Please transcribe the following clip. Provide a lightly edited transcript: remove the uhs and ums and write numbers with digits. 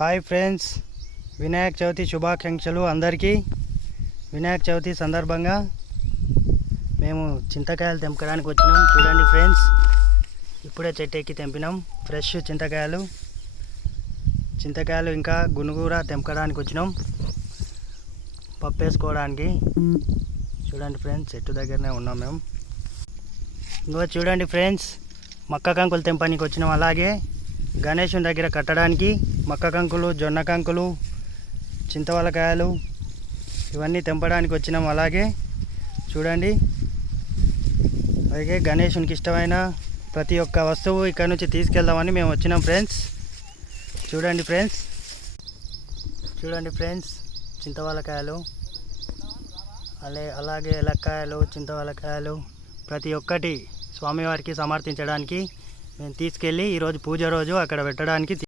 Hi friends, Vinayaka Chavithi శుభాకాంక్షలు అందరికీ. వినాయక చవితి సందర్భంగా మేము చింతకాయలు తెంపడానికి వచ్చినాం. చూడండి ఫ్రెండ్స్, ఇప్పుడే చెట్టు ఎక్కి తెంపినాం ఫ్రెష్ చింతకాయలు ఇంకా గునుగూర తెంపడానికి వచ్చినాం పప్పు వేసుకోవడానికి. చూడండి ఫ్రెండ్స్, చెట్టు దగ్గరనే ఉన్నాం మేము. ఇంకో చూడండి ఫ్రెండ్స్, మక్క కంకులు తెంపడానికి వచ్చినాం. అలాగే గణేశుని దగ్గర కట్టడానికి మక్క కంకులు, జొన్న కంకులు, చింతవలకాయలు ఇవన్నీ తెంపడానికి వచ్చినాం. అలాగే చూడండి, అలాగే గణేశునికి ఇష్టమైన ప్రతి ఒక్క వస్తువు ఇక్కడ నుంచి తీసుకెళ్దామని మేము వచ్చినాం ఫ్రెండ్స్. చూడండి ఫ్రెండ్స్, చింతవలకాయలు, అలాగే ఎలక్కాయలు, చింతవలకాయలు ప్రతి ఒక్కటి స్వామివారికి సమర్పించడానికి మేము తీసుకెళ్ళి ఈరోజు పూజ రోజు అక్కడ పెట్టడానికి